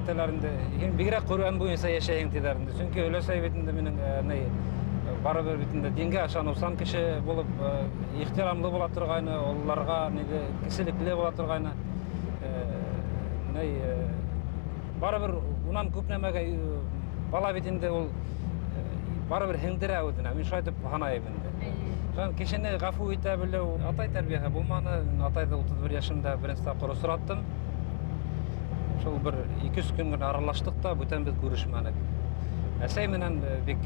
айталарында һин бигрәк Кур'ан буенча яшәйин диләрендә. Чөнки өләсәй битендә минең барыбер битендә дингә ышанучан кеше булып, ихтирамлы була торганы, улларга кешелекле була торганы. Барыбер унан күп нәмәгә бала битендә ул барыбер һеңдерә үзенә. Мин шулай дип һанайм инде. Шуның кешене гафу итә белү, атай тәрбияһе булманы. Атайда 31 яшымда беренче тапкыр осраттым. Шул бер 2-3 көн генә аралаштык та, бүтән бит күрешмәдек. Әсәй менән бик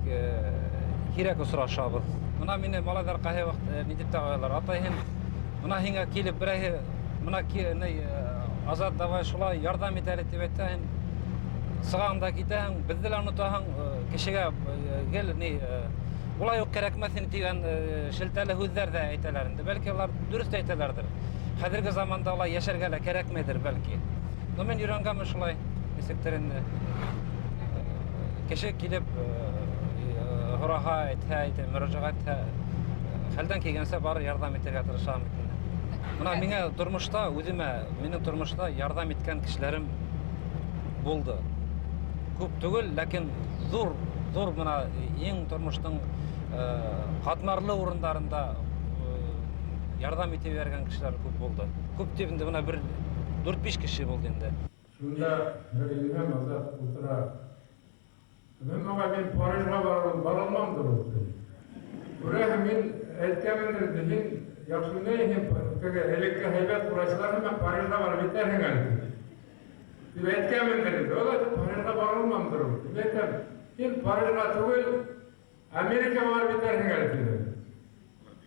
кирәк осрашабыз. Мына мине малайлар кайһы вакыт ни дип тагылар. Атай һин мына һиңә килеп берәйһе мына Азат давай шулай ярдәм ит әле дип әйтә, һин сыгаңда китәһең, безне лә онытаһың, кешегә гел улай ук кирәкмәс дигән шелтәле һүзләр дә әйтәләр инде. Бәлки алар дөрес әйтәләрдер. Хәзерге заманда алай яшәргә лә кирәкмәдер бәлки. Но мен өйрәнгәнмен шулай, нисектер инде. Кеше килеп һораһа, әйтә, мөрәҗәгать итә, хәлдән килгәнсә бары ярдәм итәргә тырышам. Мына миңа тормышта, үземә, минең тормышта ярдәм иткән кешеләрем булды. Күп түгел, ләкин зур мына иң тормыштың катмарлы урындарында ярдәм итеп бергән кешеләр күп булды. Күп дигәндә мына бер 4-5 кеше булды инде. Шунда бер илһам Азат утыра. Мен Парижга баралмамдыр ул. Күрәһең, мин әйткәнмендер, һин яхшы элекке һәйбәт курайчылар мен Парижга барып җитәрһең әле. Дип әйткәнмендер. Ул Парижга баралмамдыр ул. Һин Парижга түгел, Америкага барып җитәрһең әле.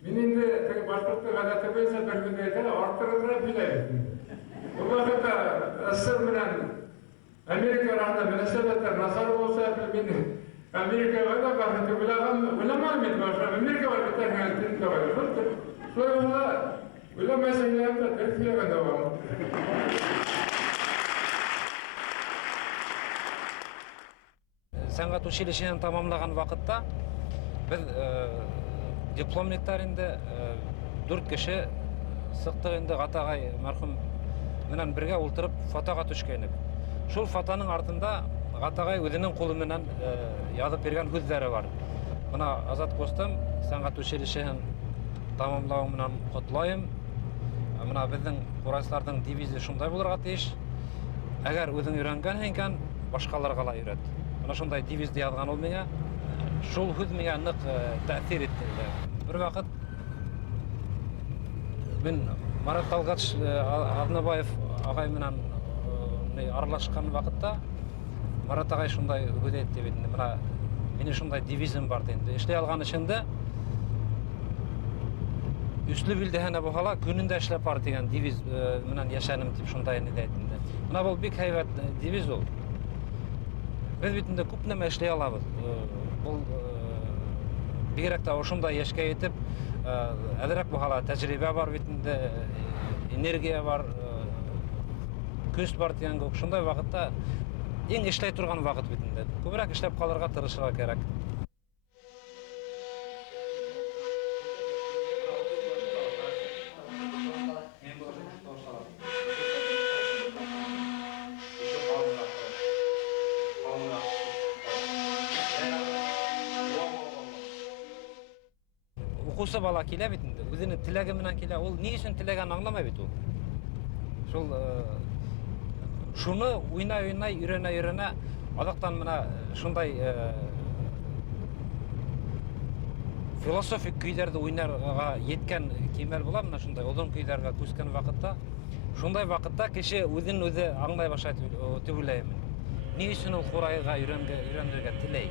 Мин инде башкортта гадәте буенча бер күндә әйтә, арттырып биләйбез. Ул вакытта СССР менән Америка арасында мөнәсәбәтләр насар булса, мин Америкага да барып уйламам бит башлап. Америкага барып җитәрһең дип төгәл. Шулай уйламасаң да дөрес давам. Сәнгать училищеһен тамамлаган вакытта без дипломниктар инде 4 кеше сыктык инде Гатагай мәрхүм менән бергә ултырып фотога төшкәнек. Шул фотоның артында Гатагай үзенең кулы менән язып бергән һүзләре бар. Мына Азат Костым, сәнгать училищеһен тамамлау менән котлайым. Мына безнең курайчыларның девизы шундай булырга тиеш. Әгәр үзең өйрәнгән икән, башкаларга ла өйрәт. Мына шундай девизды язган ул миңа. Шул һүз миңа нык тәэсир итте. Бер вакыт мин Марат Талгач Арнабаев агай менән аралашкан вакытта Марат агай шундай һүз әйтте бит. Мына мине шундай девизым бар диде. Эшләй алган эшендә үсле билдәһенә бухала көнендә эшләп бар дигән девиз менән яшәнем дип шундай әйтте. Мына бу бик һәйбәт девиз ул. Без бит инде күп нәмә эшләй алабыз. Бу бигрәк тә ошондай яшькә итеп, әзрәк бухала тәҗрибә бар бит инде, энергия бар, көч бар дигән күк. Шундай вакытта иң эшләй торган вакыт бит инде. Күбрәк эшләп калырга тырышырга кирәк. Укусы бала килә бит инде, үзенең теләге менән килә. Ул ни өчен теләгән аңламай бит ул. Шул шуны уйнай, өйрәнә, адактан менә шундай философик көйләрдә уйнарга yetkән кимәл була, менә шундай озын көйләргә күскән вакытта, шундай вакытта кеше үзен үзе аңлай башлый дип уйлыйм. Ни өчен ул курайга өйрәнергә теләй?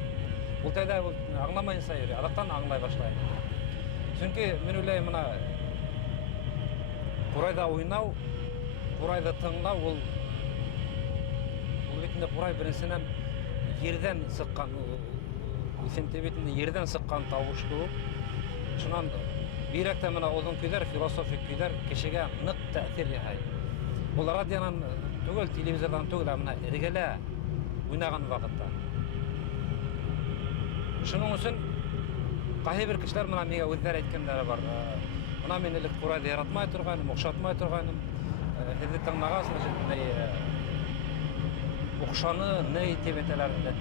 Ул тәдә аңламайынса йөри, адактан аңлай башлай. Чөнки мен уйлыйм, мына курайда уйнау, курайда тыңлау, ул бит инде курай беренчедән ердән сыккан, исемте бит инде ердән сыккан тавыш булып, шуннан бигрәк тә менә озын көйләр, философик көйләр кешегә нык тәэсир ясый. Ул радионан түгел, телевизордан түгел, менә эргәлә уйнаган вакытта. Шуның өчен кайһы бер кешеләр менә миңа үзләре әйткәннәре бар. Мына мен элек курайды яратмай торганым, охшатмай торганым, һеҙҙе тыңлағас, Okşanı ne tebetelerinde.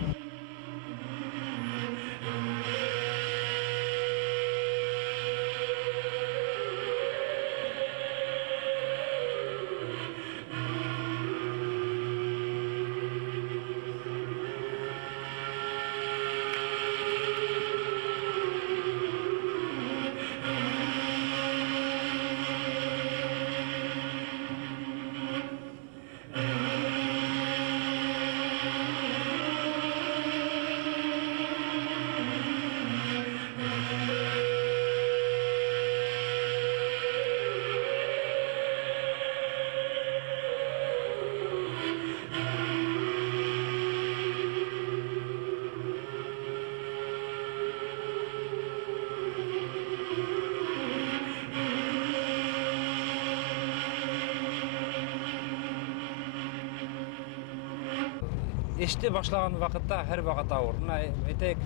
Eşte başlagan vakıtta her vaqt ağır. Mına etek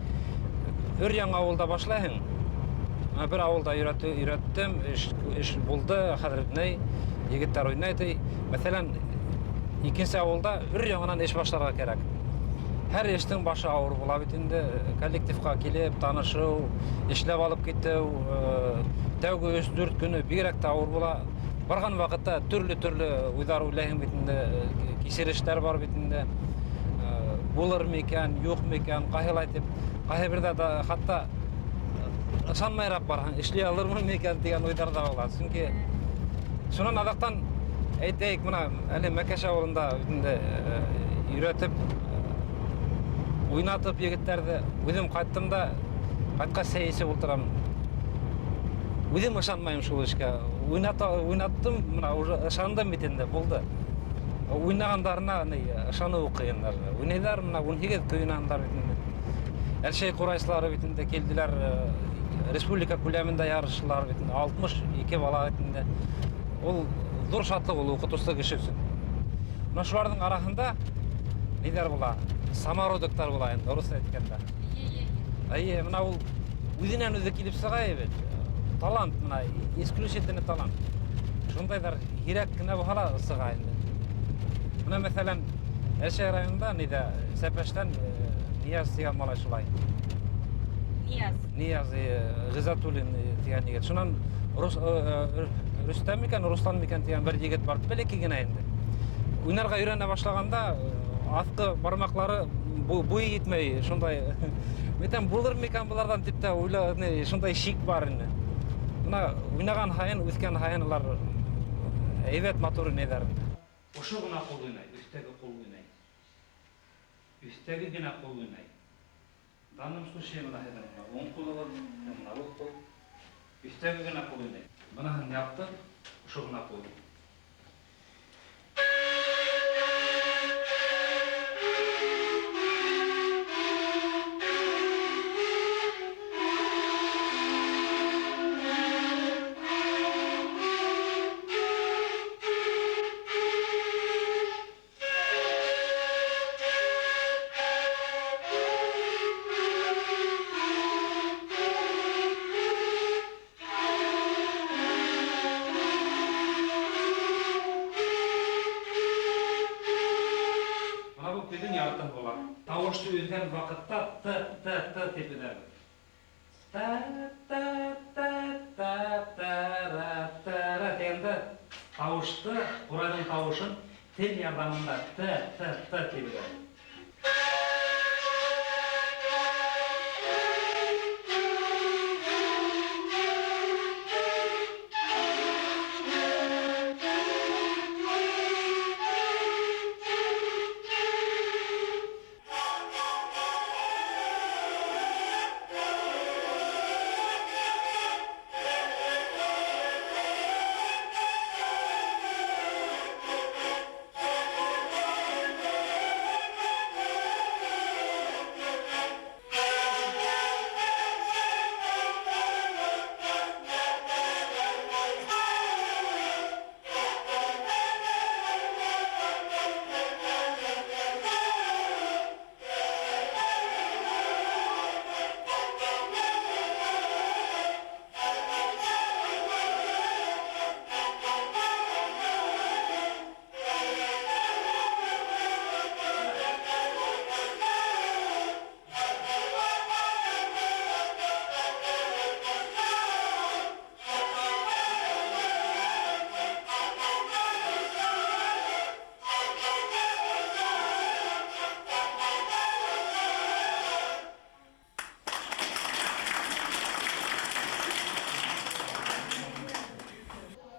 Öryan avulda başlayın. Bir avulda ürettim, iş buldu, hazır ney, yigitler oynaydı. Mesela ikinci avulda Öryan'dan iş başlarga gerek. Her iştin başı ağır bola bitinde, kollektivga kelip, tanışıu, işlep alıp ketүү, täwgi 3-4 günü bigirek ağır bola. Bargan vaqtda türlü uydar uylayın bitinde, kesirişler var bitinde. Bulur mekan, yok mekan, qayılaytып, qayı birde da hatta ышанмайраак барган, ишлей алырмын мекен деген ойдар да болот. Чүнки шунун адактан айтайык, мына эле Мекеш абылында бүтүндө үйрөтүп, уйнатып егиттерди. Өзүм кайттым да, кайткач сейисип отурам. Өзүм ышанмайм ушул ишке. Уйнаттым, мына уже ышандым битинде болду. Уйнагандарына ышануу кыйындар. Уйнайлар, мына 18 кыйынандар битинде. Элшей курайчылары битинде келдилер. Республика күләмендә ярышлар битинде. 62 бала битинде. Ул зур шатлык, ул укытучы кеше өчен. Мына шулардын арасында нилер була? Самородоктар була инде, орус айтканда. Мына ул үзүнөн өзү килип сыгай бит. Талант, мына исключительный талант. Шундайлар керек кенә бала сыгай инде. Мына мәсәлән, Элшей районында ниде Сәпәштән Нияз дигән малай шулай. Нияз Гызатуллин дигән егет. Шуннан Рөстәм микән, Руслан микән дигән бер егет бар, бәләки генә инде. Уйнарга өйрәнә башлаганда аткы бармаклары буй йитмәй, шундай. Мәйтәм, булыр микән булардан дип тә уйлап, шундай шик бар инде. Мына уйнаган хайын, үскән хайын алар әйбәт матур неләр. Ошо гына кол уйнай, үстәге кол уйнай. Üstteki gene kol oynay. Danım şu şey mına hedem. 10 kolu var, mına 10 kol. Üstteki gene kol oynay. Bana yaptı, şu gına kol. Tavuştu üzgen vakitte t tepiler. Ta degende tavuştu, buranın tavuşun tel yardımında t tepiler.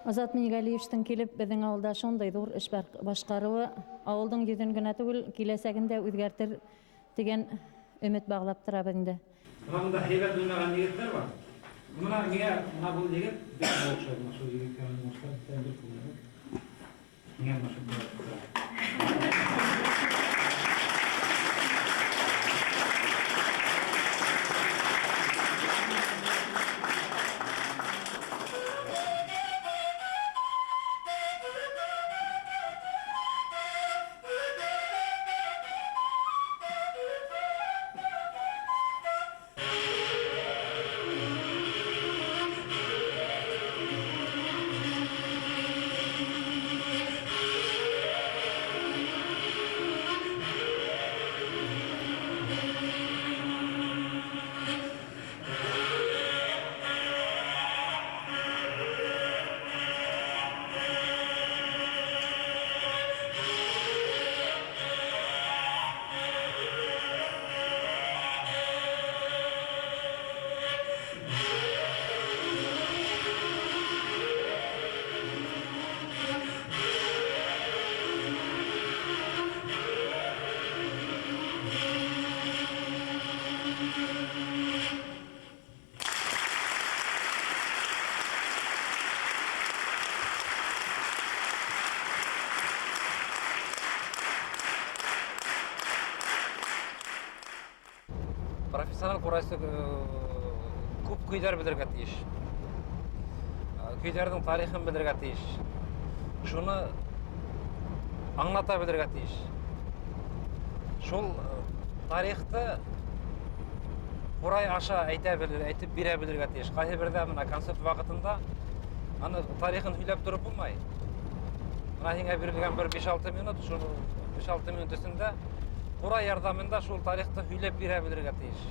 Азат Мингалиевичтің келіп біздің ауылда шондай зор іш башқаруы ауылдың жүзін генә түгел, киләсәгендә үзгәртер деген өмет бағлап тора бенде. Мында һәйбәт булмаган егетләр бар. Мына миңа мына бу егет бик охшайды. Шул егеткә мөхтәр тәбрик булды. Миңа машина. Профессионал курайсы күп көйләр белергә тиеш. Көйләрнең тарихын белергә тиеш. Шуны аңлата белергә тиеш. Шул тарихты курай аша әйтеп бирә белергә тиеш. Кайсы бердә менә концерт вакытында аны тарихын һөйләп торып булмай. Менә һиңә бирелгән бер 5-6 минут, шуны 5-6 минут эчендә курай ярдәмендә шул тарихты һөйләп бирә белергә тиеш.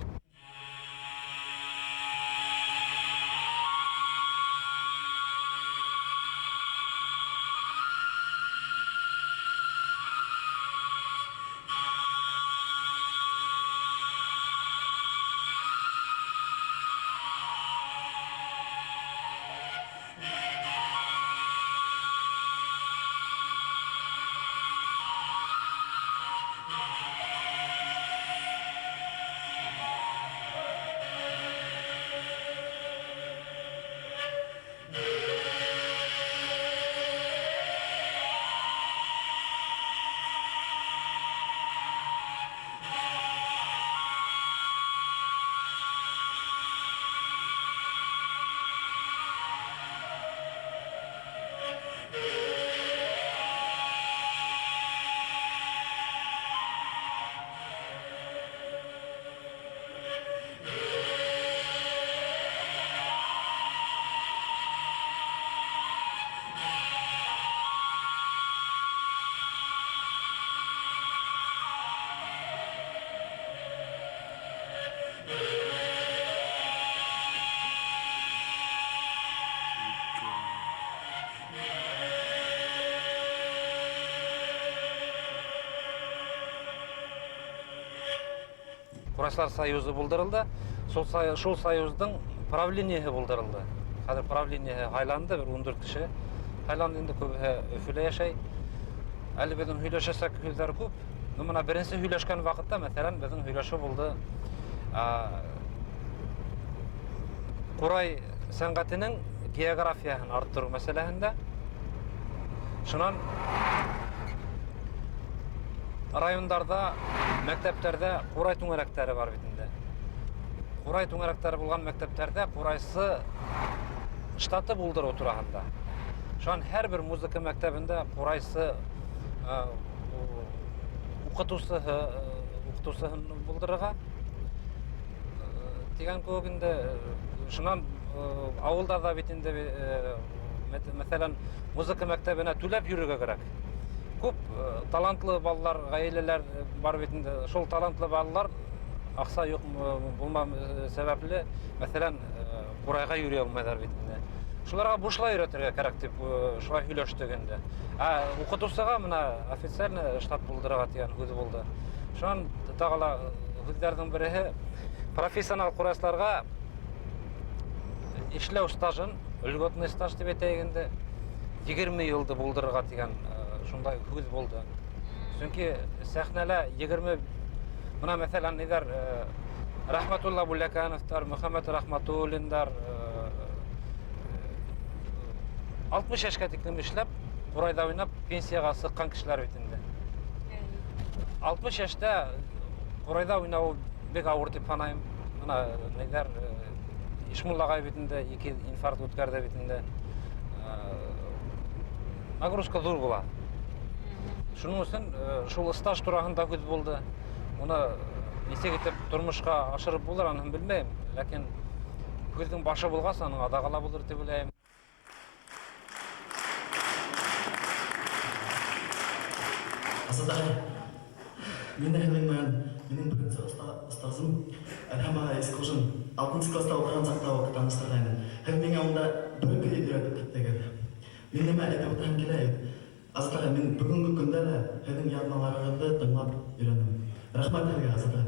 Курайчылар союзы булдырылды. Шул союздың правлениеһе булдырылды. Хәзер правлениеһе һайланды, бер 14 кеше. Һайланды инде күбе Өфөлә яшәй. Әле безнең һөйләшәсәк сүзләр күп. Менә беренче һөйләшкән вакытта, мәсәлән, безнең һөйләшү булды. Курай сәнгатенең географиясын арттыру мәсьәләһендә. Шуннан райондарда, мәктәпләрдә курай түңәрәкләре бар бит инде. Курай түңәрәкләре булган мәктәпләрдә курайсы штаты булдыру турында. Шуннан һәрбер музыка мәктәбендә курайсы укытучысын булдырырга дигән күк инде. Шуннан авылдарда бит инде мәсәлән музыка мәктәбенә түләп йөрергә кирәк. Күп талантлы балалар, гаиләләр бар бит инде. Шул талантлы балалар акса юк булма сәбәпле, мәсәлән, курайга йөри алмыйлар бит инде. Шуларга бушлай өйрәтергә кирәк дип шулай һөйләштек инде. Укытучыга менә официаль штат булдырырга дигән сүз булды. Шуннан тагыла сүзләрнең бере профессионал курайчыларга эшләү стажын, льготный стаж дип әйтәйек инде, 20 yılda buldırığa деген şunday hüz buldu. Çünkü sahnele 20 buna mesela neler Rahmetullah Bullakanovlar, Muhammed Rahmatullahlar 60 yaşka tiklim işlep, burayda oynap pensiyaga sıkkan kişiler bitinde. 60 yaşta burayda oynau bek ağır dep sanayım. Buna neler İşmullagay bitinde, 2 infarkt ötkärde bitinde. Nagruska zor bola. Şunun üçün şol staj turagында көз болды. Оны несе кетіп тұрмышқа ашырып болар анын білмейм. Ләкин көздің башы болғас, аның адағала болыр деп ойлайм. Асадай, мен менің бірінші ұстазым Әлхама Ескожин 6 класста оқыған сақта оқы таныстырдайын. Мен ауылда бір көй үйретіп кеттегі. Мен неме айтып отырам келейін. Азатай, мен бүгінгі күнде де хәдің ядмаларыңызды тыңлап үйренім. Рахмат әге Азатай.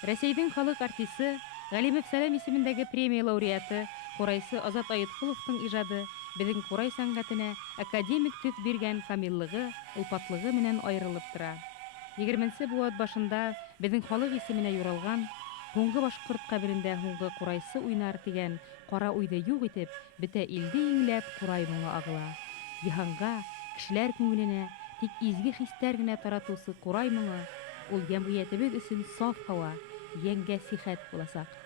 Рәсәйдің халық артисты Галимов Сәләм исемендәге премия лауреаты Қорайсы Азат Айытқұловтың ижады безнең Қорай сәнгатенә академик төс биргән камиллыгы, улпатлыгы менән аерылып тора. 20-нче буат башында безнең халык исеменә юралган һуңгы башҡорт ҡәберендә һуңғы ҡурайсы уйнар тигән ҡара уйҙы юҡ итеп, бөтә илде еңләп ҡурай моңо ағыла. Йыһанға, кешеләр күңеленә тик изге хистәр генә таратыусы ҡурай моңо ул йәмғиәтебеҙ өсөн саф һауа, йәнгә сихәт буласаҡ.